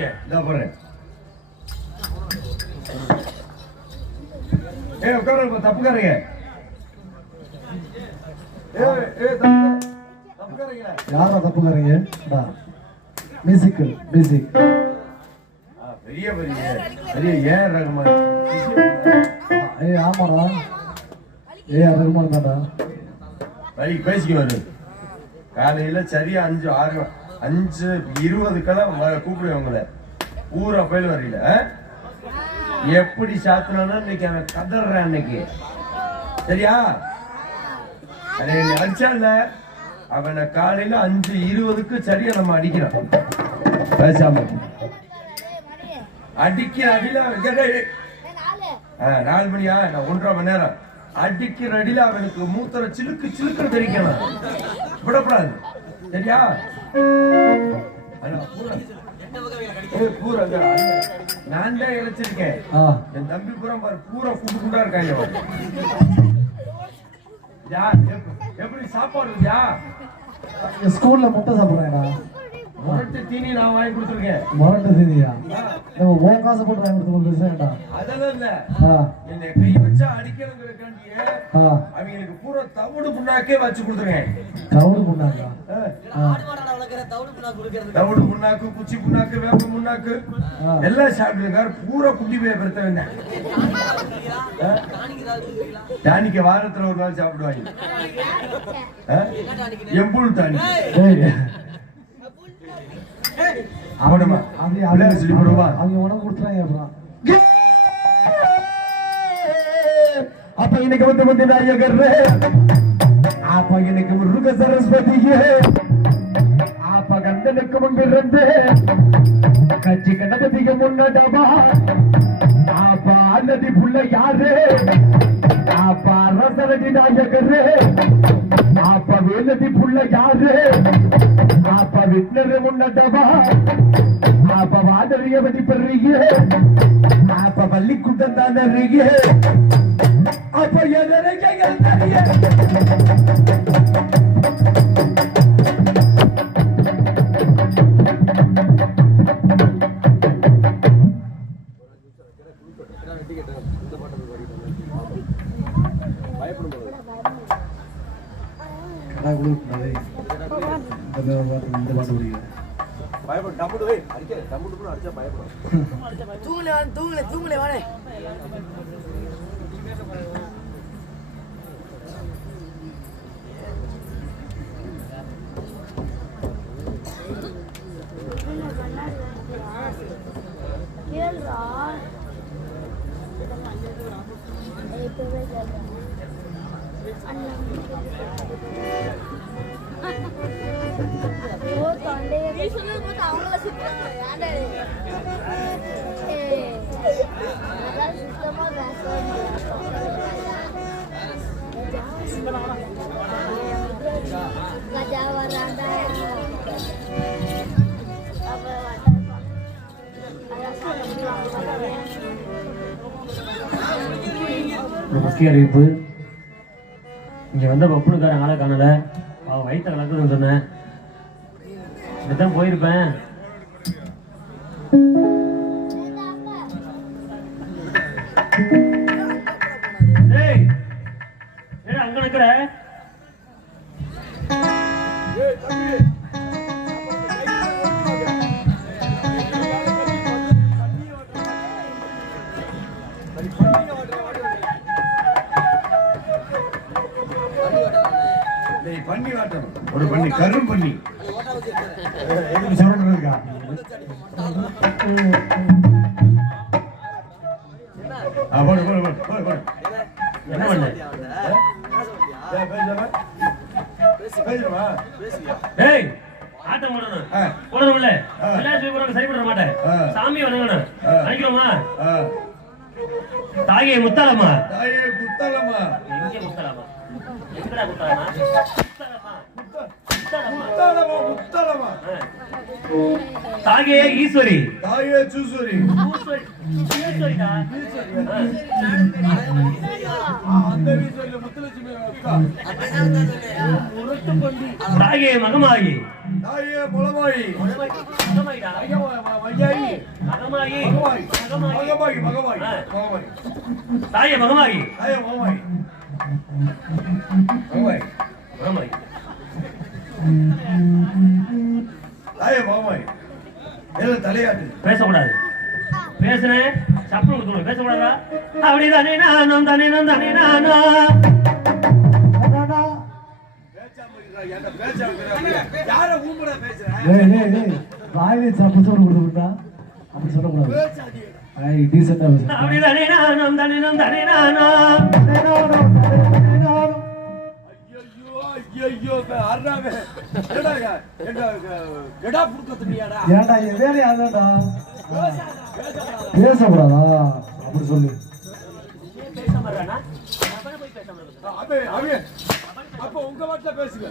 அப்படியே இதோ போறேன். உட்காருங்க, தப்புக்காரங்க. யாரா தப்புக்காரங்க? மியூசிக் பெரிய பெரிய பெரிய ஏஆர் ரகுமான். ஆமாடா, ஏஆர் ரகுமான் தான்டா. வழிக்கு பேசிக்குவாரு. காலையில சரியா 5:20 கூப்பிடுவேன் உங்களை. ஊரா போயில வரையில எப்படி சாத்தினா இன்னைக்கு அவன் கதறான். இன்னைக்கு சரியா அடிச்சான்ல அவனை காலையில 5:20 சரியா நம்ம அடிக்கிறோம். பேசாம அடிக்கிற அடியில 4 மணியா, நான் 1.5 மணி நேரம் அடிக்கிற அடியில அவனுக்கு மூத்தர சிலுக்குன்னு தெரிக்கணும். விடப்படாது சரியா? நான் தான் இழைச்சிருக்கேன். என் தம்பி பூரா பாரு, பூரா குண்டா இருக்காங்க. எப்படி சாப்பாடு ஸ்கூல்ல முட்டை சாப்பிடுறேன்டா. முரட்டு தீனி நான் வாங்கி கொடுத்துருக்கேன். முரட்டு தீனியா? உன் காசு போட்டு வாங்கி கொடுத்துருக்கேன். அதெல்லாம் இல்ல, என்னை கை வச்சா அடிக்கிறதுக்காண்டியே அவங்களுக்கு பூரா தவிடு புண்ணாக்கே வச்சு கொடுத்துருக்கேன். தவிடு புண்ணாக்கா? தவிடு புண்ணாக்கு, குச்சி புண்ணாக்கு, வேப்ப புண்ணாக்கு எல்லாம் சாப்பிட்டுருக்காரு. பூரா குட்டி போய் பெருத்த வேண்டாம். டானிக்க வாரத்துல ஒரு நாள் சாப்பிடுவாங்க. எம்புள் டானிக் அவங்க உடம்பு கொடுத்துறாங்க. அப்ப இன்னைக்கு வந்து நாயகர் அப்ப எனக்கு முருக சரஸ்வதி அப்ப கந்தனுக்கு முன்பிருந்து கட்சி கணக்கதிக முன்னடவா அப்ப நதி புள்ள யாரு அப்ப அரசரடி நாயகர் அப்ப வேலதி புள்ள யாரு அப்ப விட்னரு முன்னடவா அப்ப வாடறிய வதி பெரிய அப்ப பள்ளி கூட்டம் தானறிய அப்ப எதனைகள் நிறைய தூங்கலே வாடே. முக்கிய அறிவிப்பு. இங்க வந்த பப்புனுக்காரன் ஆளை காணல. அவன் வயிற்ற கலக்குதுன்னு சொன்னேன். இப்பதான் போயிருப்பேன். அங்க நிக்கிற பண்ணி வாட்டம் ஒரு பண்ணி கரும் பண்ணி சொல்றது இருக்கா? என்ன பண்ண? ஆட்டம் போடணும் போடணும்ல. எல்லாரும் சரிபட மாட்டேன். சாமி வணங்கணும். நினைக்கிறோமா? தாயே முத்தாலம்மா, தாயே முத்தாலம்மா, எங்க முத்தாலம்மா? எங்கடா முத்தாலம்மா? முத்தாலம்மா முத்தாளமா தாயே ஈஸ்வரி தாயே சூசூரி ஈஸ்வரிடா. அந்த வீட்டுல முத்துலட்சுமி அக்கா தாயே மகமாயி தாயே முளமாயி மகமாயிடா. வையாயி மகமாயி மகமாயி மகமாயி மகமாயி மகமாயி மகமாயி தாயே மகமாயி தாயே மகமாயி மகமாயி மகமாயி தாயே மகமாயி எல்லாம் தலையாட்டு பேசக்கூடாது. பேசுனேன் சப்பல் கொடுக்கணும். பேசக்கூடாதா? அப்படிதானே நானும் தானே தானே நானா யார ஊம்பட பேசுற வாயிலே சாப்பிட்டு கொடுத்து விட்டா அப்படி சொல்லக்கூடாது. டீசெண்டா பேசுறேன். அப்படிதானே நானும் தானே தானே நானா. ஐயோ அருணாவே கெடா புடுக்கத்துனியாடா ஏன்டா என் வேலையை அதான்டா பேசக்கூடாதா அப்படி சொல்லு. பேசாம இருக்கானா? அப்ப உங்க வாட்ல பேசுங்க.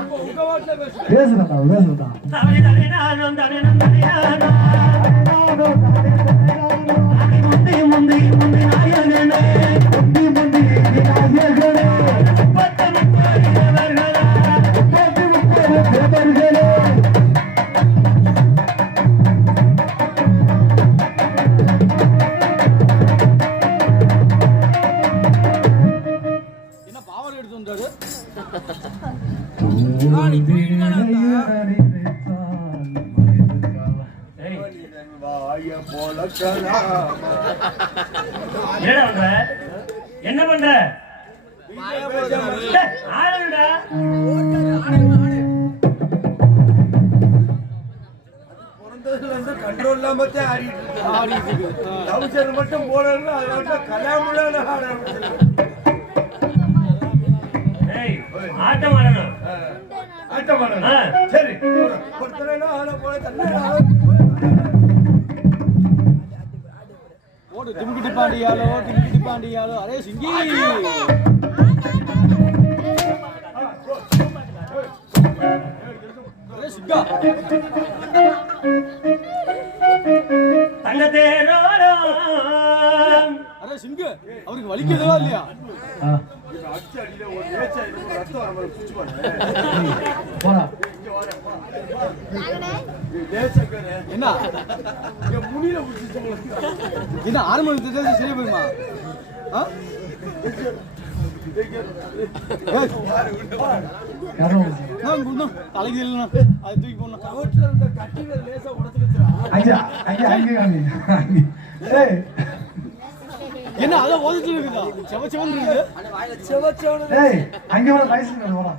அப்ப உங்க வாட்ல பேசுங்க. பேசுறேன்டா பேசுறேன்டா. அப்படிதானே நானும் தானே தானே நானா. முந்தி முந்தி முந்தி நாயகனே முந்தி முந்தி நாயகனே பத்தம் தேவர்களா தேவர்களே என்ன பாவல் எடுத்து வந்தாரு? ஏய், வாய போலக்கலாமா என்னடா பண்ற? என்ன பண்ற? டேய், ஆளுடா. பிறந்ததுல இருந்து கண்ட்ரோல் இல்லாமத்தே ஆடிட்டு இருக்கு. டவுசர் மட்டும் போடணும் அதனால கலாமுள்ள ஆட ஏய், ஆட்டம் ஆடணும். ஆட்டம் ஆடணும். சரி ஒருத்தரைனா ஆட போல தண்ணி ஓடு திமுக்கிட்டு பாண்டியாலோ திமுக்கிட்டு பாண்டியாலோ அரே சிங்கி அரே சிங்கா தங்கத்தேரோடும் அரே சிங்கு அவருக்கு வலிக்குதோ இல்லையா? அடிச்சு அடியில ஒரு ஏச்சா இருக்கு ரத்தம் வர மாதிரி புடிச்சு பாரு. போடா என்ன முனியில புடிச்சு என்ன 6 மணி நேரத்துல சரியா போயிருமா? யாரும் தலைக்கு இல்லைண்ணா அது தூக்கி போடணும். கட்டில லேசா உடச்சுக்கிறா. ஐயா ஐயா அங்கே காமி ஏய் என்ன அதான் ஓதிட்டு இருக்குதா? செவ செவன் இருக்குது. ஏய் அங்கே வர லைசன்ஸ் போடா.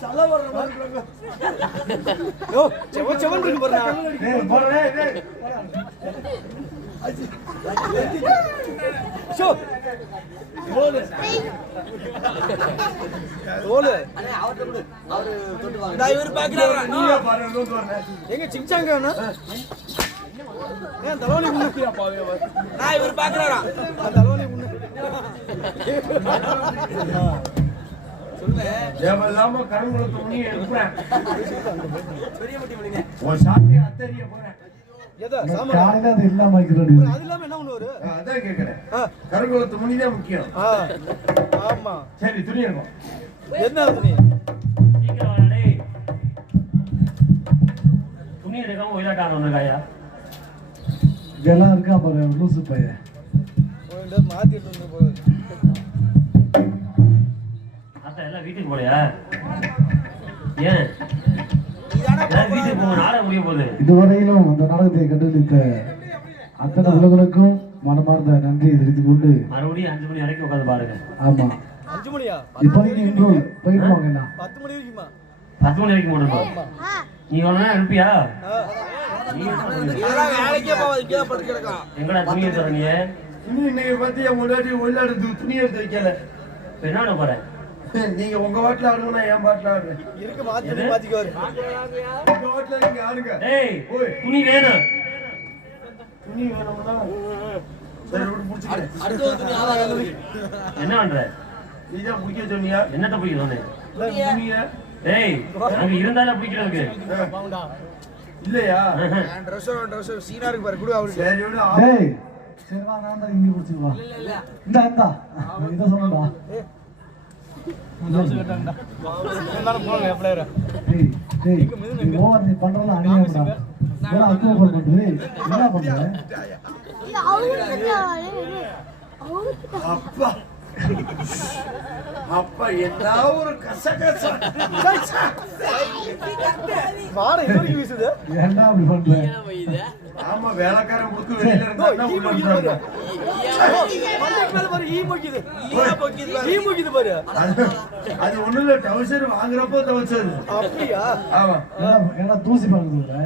சல வர்ற மாதிரி இருக்கு. யோ செவ செவன் இருக்கு பாருடா. ஏய் போடா டேய் ஷோ ஓடு ஓடு அண்ணே அவர்ட்ட கொடு அவரு தொட்டு வாங்க நான் இவர் பாக்குறாரா நீயே பாரு நோந்து வரல. எங்க சிங்சாங்க அண்ணா ஏன் தலவாணி முன்னுக்கியா பாவே நான் இவர் பாக்குறாரா அந்த தலவாணி முன்னு சொல்லுங்க ஏவலாம கருங்குளத்து முனி எடுக்குறேன். பெரிய மட்டி மணிங்க ஒரு சாப்பிட்டு அத்தறிய போறேன். ஏதா சாமா காலையில அது இல்லாம வைக்கிறது. அது இல்லாம என்ன பண்ணுவாரு? அதான் கேக்குறேன். கருங்குளத்து முனி தான் முக்கியம். ஆமா சரி துணி இருக்கும். என்ன துணி? சீக்கிரம் வாடா டேய். துணி எடுக்காம ஒயிலாட்டான வந்திருக்காயா? இதெல்லாம் இருக்கா பாரு லூசு பையன். ஓண்ட மாத்திட்டு வந்து போறாரு. அத்தை எல்லாம் வீட்டுக்கு போலையா? ஏன் எல்லாம் வீட்டுக்கு போக நாடகம் முடிய போகுது. இதுவரையிலும் அந்த நாடகத்தை கண்டுபிடித்த அத்தனை உலகளுக்கும் மனமார்ந்த நன்றியை தெரிவித்துக் கொண்டு மறுபடியும் 5 மணி வரைக்கும் உட்காந்து பாருங்க. ஆமா 5 மணியா? இப்போதைக்கு இன்ட்ரோ போயிட்டு வாங்கண்ணா. 10 மணி வரைக்குமா? 10 மணி வரைக்கும் போடணுமா? நீ ஒண்ணு அனுப்பியா? நீ வேலைக்கே போவாது கீழ படுத்து கிடக்கான். எங்கடா துணி எடுத்து நீ? துணி இன்னைக்கு பத்தி என் முன்னாடி ஒயிலாடு துணி எடுத்து வைக்கல. இப்ப என்ன பண்ண போற? நீங்க உங்க வாட்டில ஆடுங்க என் வாட்டில ஆடுறேன். இருக்கு மாத்தி மாத்திக்குவாரு. உங்க வாட்டில நீங்க ஆடுங்க. ஏய் துணி வேணும். துணி வேணும்னா சரி விட்டு புடிச்சுக்கிறேன். அடுத்த துணி ஆளா வேணும் என்ன பண்ற? நீதான் பிடிக்க சொன்னியா? என்னத்த பிடிக்க சொன்னேன்? ஏய் அங்க இருந்தாலும் பிடிக்கிறதுக்கு இல்லையா ட்ரெஸ் சீனா இருக்கு பாரு குடு அவருக்கு சரி விடு டேய் சரி வா நான் தான் இங்க குடிச்சிட்டு வா இந்தா இத சொன்னடா டேய் டேய் நீ ஓவர் நீ பண்றல அநியாயம்டா நான் அக்கோ பண்றது என்ன பண்ற அப்பா அப்பா என்ன ஒரு கசகச வாட இன்னொரு வீசுது ஏன்டா அப்படி பண்ற ஆமா வேலைக்காரன் முக்கு வெளியில இருந்தா உள்ள வந்துறாங்க மண்டைக்கு மேல பாரு ஈ மொக்கிது ஈ மொக்கிது பாரு அது ஒண்ணு இல்ல டவுசர் வாங்குறப்போ தவச்சது அப்படியா ஆமா ஏன்னா தூசி பறக்குதுல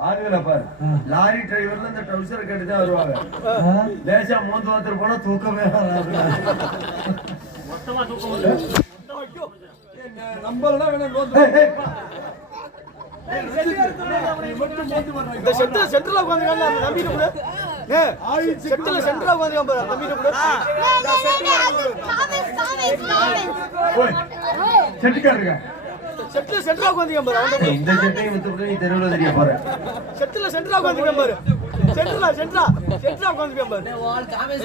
ஆளுங்கள பாரு லாரி டிரைவர்ல இந்த டவுசர் கட்டி தான் வருவாங்க லேசா மூந்து வாத்துற போனா தூக்கமே வராது மொத்தமா தூக்கம் இல்லை. நம்பலனா வேணா இந்த சென்டர்ல உட்கார்ந்திருக்காங்க அந்த நம்பிட்டு கூட சென்டர்ல உட்கார்ந்திருக்காங்க பாரு நம்பிட்டு கூட செட்டுக்காரங்க சென்டர்ல உட்கார்ந்திருக்காங்க பாரு அவன் இந்த செட்டையும் வித்து நீ தெருவுல தெரிய போற சென்டர்ல உட்கார்ந்திருக்காங்க பாரு சென்டர்ல உட்கார்ந்திருக்காங்க பாரு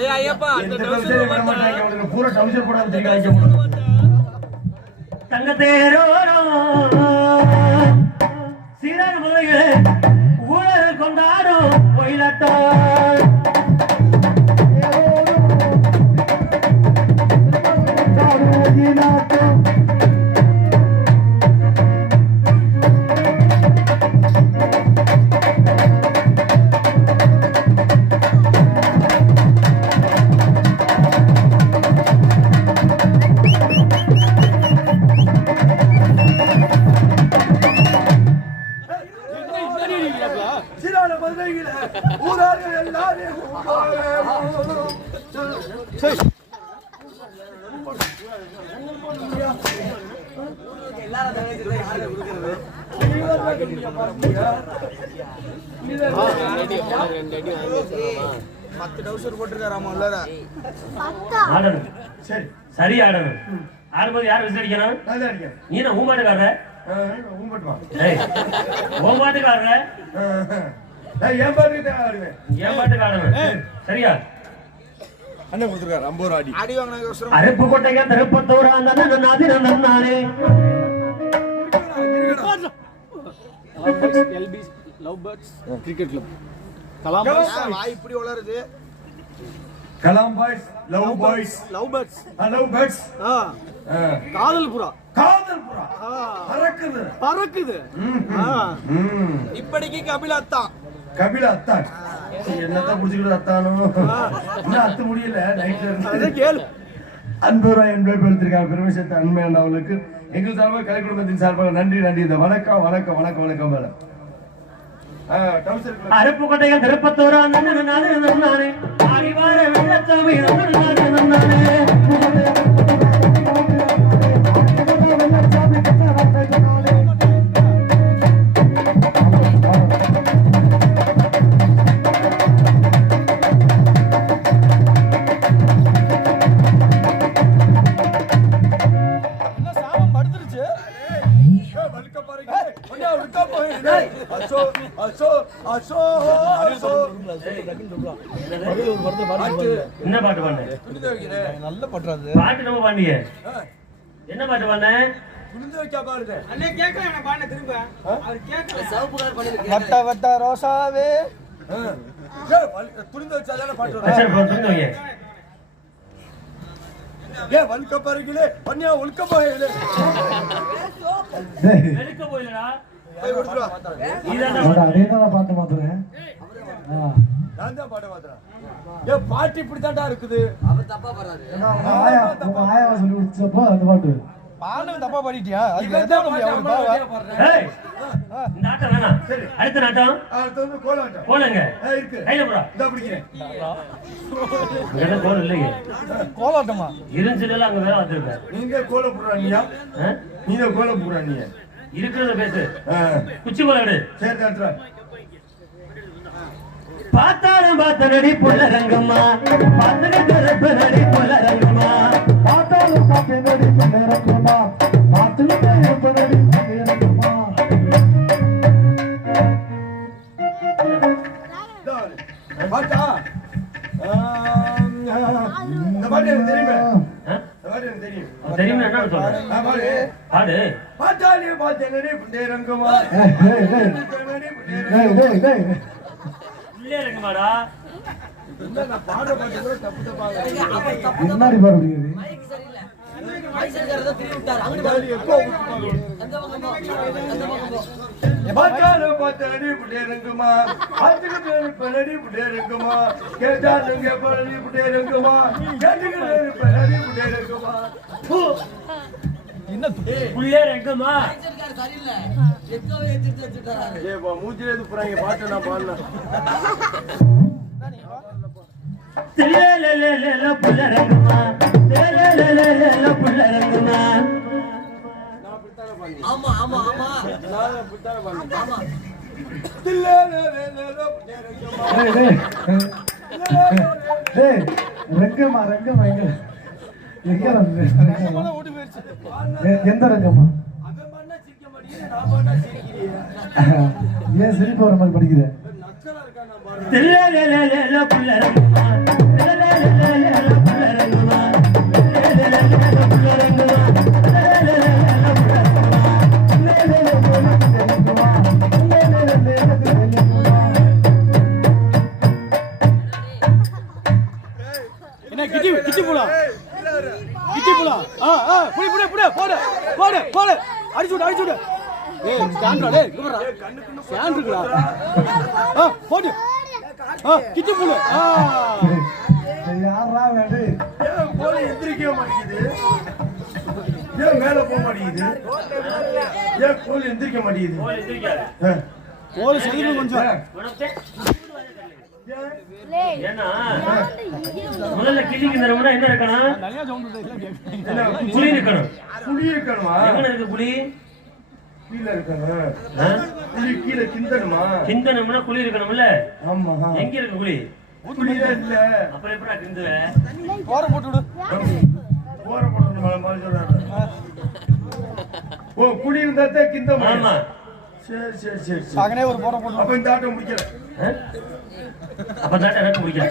ஏய் ஐயப்பா இந்த டவுசர் விட மாட்டாங்க அவங்களுக்கு பூரா டவுசர் போடாம தெரியாங்க தங்கத்தேரோரோ சீரான முதலைகளே ஊழல் கொண்டாடும் ஒயிலாட்டம் சீரான மதுரையில ஊரார்கள் எல்லாரும் மத்த டவுசர் போட்டுருக்காராமா உள்ளார ஆடணும் சரி சரி ஆடணும் ஆடும்போது யார் விசாரிக்கணும் நல்லா இருக்கேன் நீ என்ன ஊமாட்டுக்காரர ஊம்பட்டுவா ஏய் ஓமாட்டுக்காரர ஏன் பாட்டுக்கிட்டே ஆடுவேன் ஏன் பாட்டுக்கு ஆடணும் சரியா அண்ணன் கொடுத்துருக்காரு 50 ரூபா அடி அடி வாங்கினதுக்கு அருப்பு கொட்டையா திருப்பத்தூரா நானே எல்பி லவ் பேர்ட்ஸ் கிரிக்கெட் கிளப் வாய் இப்படி வளருது கலாம் boys love boys love birds love birds காதல் புறா காதல் புறா பறக்குது பறக்குது இப்படிக்கு கபிலாத்தான் கபில அத்தான் என்னதான் புடிச்சுக்கிட்டு அத்தானோ இன்னும் அத்து முடியல நைட்ல அதை இருந்து கேளு 50 ரூபாய் என்பதை கொடுத்திருக்காங்க பெருமிஷத்தை அண்மையான அவளுக்கு எங்கள் சார்பாக கலை குடும்பத்தின் சார்பாக நன்றி இந்த வணக்கம் வணக்கம் வணக்கம் வணக்கம் மேடம் அருப்பு கொட்டையா திருப்பத்தூரா நானே ஆடிவார வெள்ளச்சாமி நானே என்ன பாட்டு பண்ண நல்ல பண்றாது பாட்டு நம்ம பாண்டிய என்ன பாட்டு பண்ண வட்ட வட்ட ரோசாவே சரி போ தூங்க வைங்க வெளுக்க போயிலடா நீதான் பாட்டு மாத்துறேன் பாட்டு இப்படித்தான்டா இருக்குது உங்க ஆயாவை சொல்லி கொடுத்தப்போ அந்த பாட்டு பாடம் தப்பா பாடிட்டியா ஏய் இந்த ஆட்டம் வேணாம் அடுத்த நாட்டம் கோலாட்டம் போலங்க இருக்கு கையில போடா இந்த பிடிக்கிறேன் என்ன கோல் இல்லையே கோலாட்டமா இருந்துச்சுல அங்க வேலை வச்சிருக்க நீங்க கோல போடுறானியா நீங்க கோல போடுறானியா இருக்கிறத பேசு குச்சி கோல எடு சரி டாக்டர் பார்த்தாலும் பார்த்த நடி புள்ள ரங்கம்மா பார்த்துட்டு நடி புள்ள ரங்கம்மா பார்த்தாலும் பார்த்து நடி புள்ள ரங்கம்மா பார்த்து பாட்டா இந்த பாட்டு எனக்கு தெரியுமே. ஆ? இந்த பாட்டு எனக்கு தெரியும். தெரியுமா என்ன சொல்றேன்? பாடு பாடு. பாட்டாளி பாத்தனடி புண்டேரங்கமா உள்ளே இருக்குமாடா. பாடுற பாட்டு கூட தப்பு தப்பாங்க. முன்னாடி பாட முடியாது. பாட்டாளி பாத்தனடி புண்டேரங்கமா ஆத்துக்கு பலடி புண்டேரங்கமா கேட்டாலுங்க பலடி புண்டேரங்கமா கேட்டுக்கு பலடி புண்டேரங்கமா உள்ளே இருக்குமா. ஏப்பா மூஞ்சிலே துப்புறாங்க பாட்டு நான் பாடலாம். புள்ளரங்குமா புள்ளரங்குமா. ஆமா ஆமா ஆமா நான் அப்படித்தானே பாடலாம். ஆமா டேய் ரங்கம்மா ரங்கம்மா எங்க எங்க ரங்கம்மா ஓடி போயிருச்சு எந்த ரங்கம்மா அவன் பண்ணா சிரிக்க மாட்டேங்குது, நான் பண்ணா சிரிக்கிறியே. ஏன் சிரிப்பு வர மாதிரி படிக்கிற நக்கலா இருக்கா நான் பாடுறேன். புள்ளரங்குமா புள்ளரங்குமா. என்ன கிட்டி கிட்டி போலாம் கிட்டி போலாம் புடி புடி புடி போடு போடு போடு அடிச்சு விடு அடிச்சு விடு ஏய் ஸ்டாண்ட்ரா டேய் குமரா ஸ்டாண்ட் இருக்குடா போடு கிட்டி போடு யாரா வேண்டு ஏன் கோழி எந்திரிக்க மாட்டேங்குது? ஏன் மேல போக மாட்டேங்குது? ஏன் கோழி எந்திரிக்க மாட்டேங்குது? போய் எந்திரிக்காத. போடு சரி கொஞ்சம் உனக்கு ஏன்னா முதல்ல கிளிக்கு நிறம்னா என்ன இருக்கணும்? நிறைய சவுண்ட் இல்ல கேக்குறேன் என்ன, புலி இருக்கணும். புலி இருக்கணுமா? எங்க இருக்கு புலி? கீழே இருக்கணும். ஆ? புலி கீழே கிந்தணுமா? கிந்தனம்னா புலி இருக்கணும்ல. ஆமா. எங்க இருக்கு புலி? புலியே இல்ல. அப்புறம் எப்படா கிந்துவ? போற போட்டு விடு போற போட்டு மாதிரி சொல்றாரு. ஓ புலி இருந்தா தான் கிந்தமா? ஆமா. சரி சரி சரி சரி. அங்கனே ஒரு போற போட்டு அப்ப இந்த ஆட்டம் முடிக்கல. ஆ? அப்ப தான் எனக்கு பிடிக்கும்.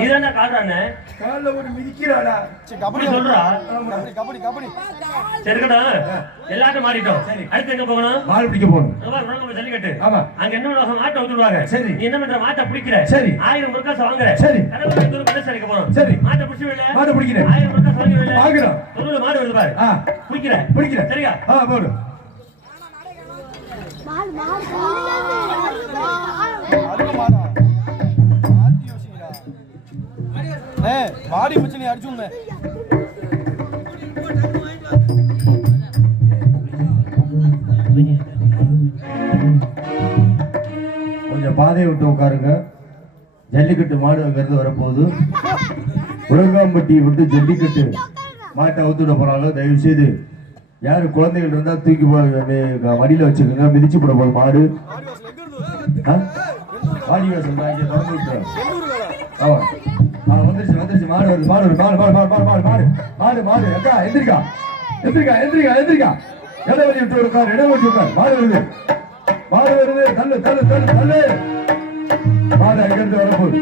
நீதானே காடுறானே. கால்ல ஒரு மிதிக்கிறாடா. அப்படி சொல்றா. கபடி கபடி சரிக்கடா. எல்லாரும் மாறிட்டோம். அடுத்து எங்க போகணும்? மாடு பிடிக்க போகணும். ஜல்லிக்கட்டு. ஆமா. அங்க என்ன பண்ணுவாங்க? மாட்டை விட்டுருவாங்க. சரி. நீ என்ன பண்ற? மாட்டை பிடிக்கிற. சரி. 1000 முருகாசு வாங்குற. சரி. கடவுள் தூரம் கடைசி வரைக்கும் போறோம். சரி. மாட்டை பிடிச்சு விடல. மாடு பிடிக்கிறேன். 1000 முருகாசு வாங்கி விடல. வாங்குறோம். தொழுல மாடு வருது பாரு. பிடிக்கிற. பிடிக்கிறேன். சரியா? போடு. அதுக்கு மாறா ஆத்தி யோசிங்கடா வாடி மச்சி நீ அடிச்சு விடுங்க கொஞ்சம் பாதையை விட்டு உட்காருங்க. ஜல்லிக்கட்டு மாடு அங்கிருந்து வரப்போகுது. உலகாம்பட்டியை விட்டு ஜல்லிக்கட்டு மாட்டை அவுத்துட போறாங்க. தயவு செய்து யாரு குழந்தைகள் இருந்தா தூக்கி வடியில வச்சுக்கோங்க. மிதிச்சு போட போகுது மாடு. வாடிவாசல் தான் இங்க திறந்து விட்டுறோம். ஆமா வந்துருச்சு வந்துருச்சு. மாடு வருது மாடு வருது. மாடு மாடு மாடு மாடு மாடு மாடு மாடு அக்கா எந்திரிக்கா எந்திரிக்கா எந்திரிக்கா எந்திரிக்கா. இடம் வழி விட்டு உட்கார். இடம் வச்சு உட்கார். மாடு வருது மாடு வருது. தள்ளு தள்ளு தள்ளு தள்ளு. மாடு அங்கிருந்து வரப்போகுது.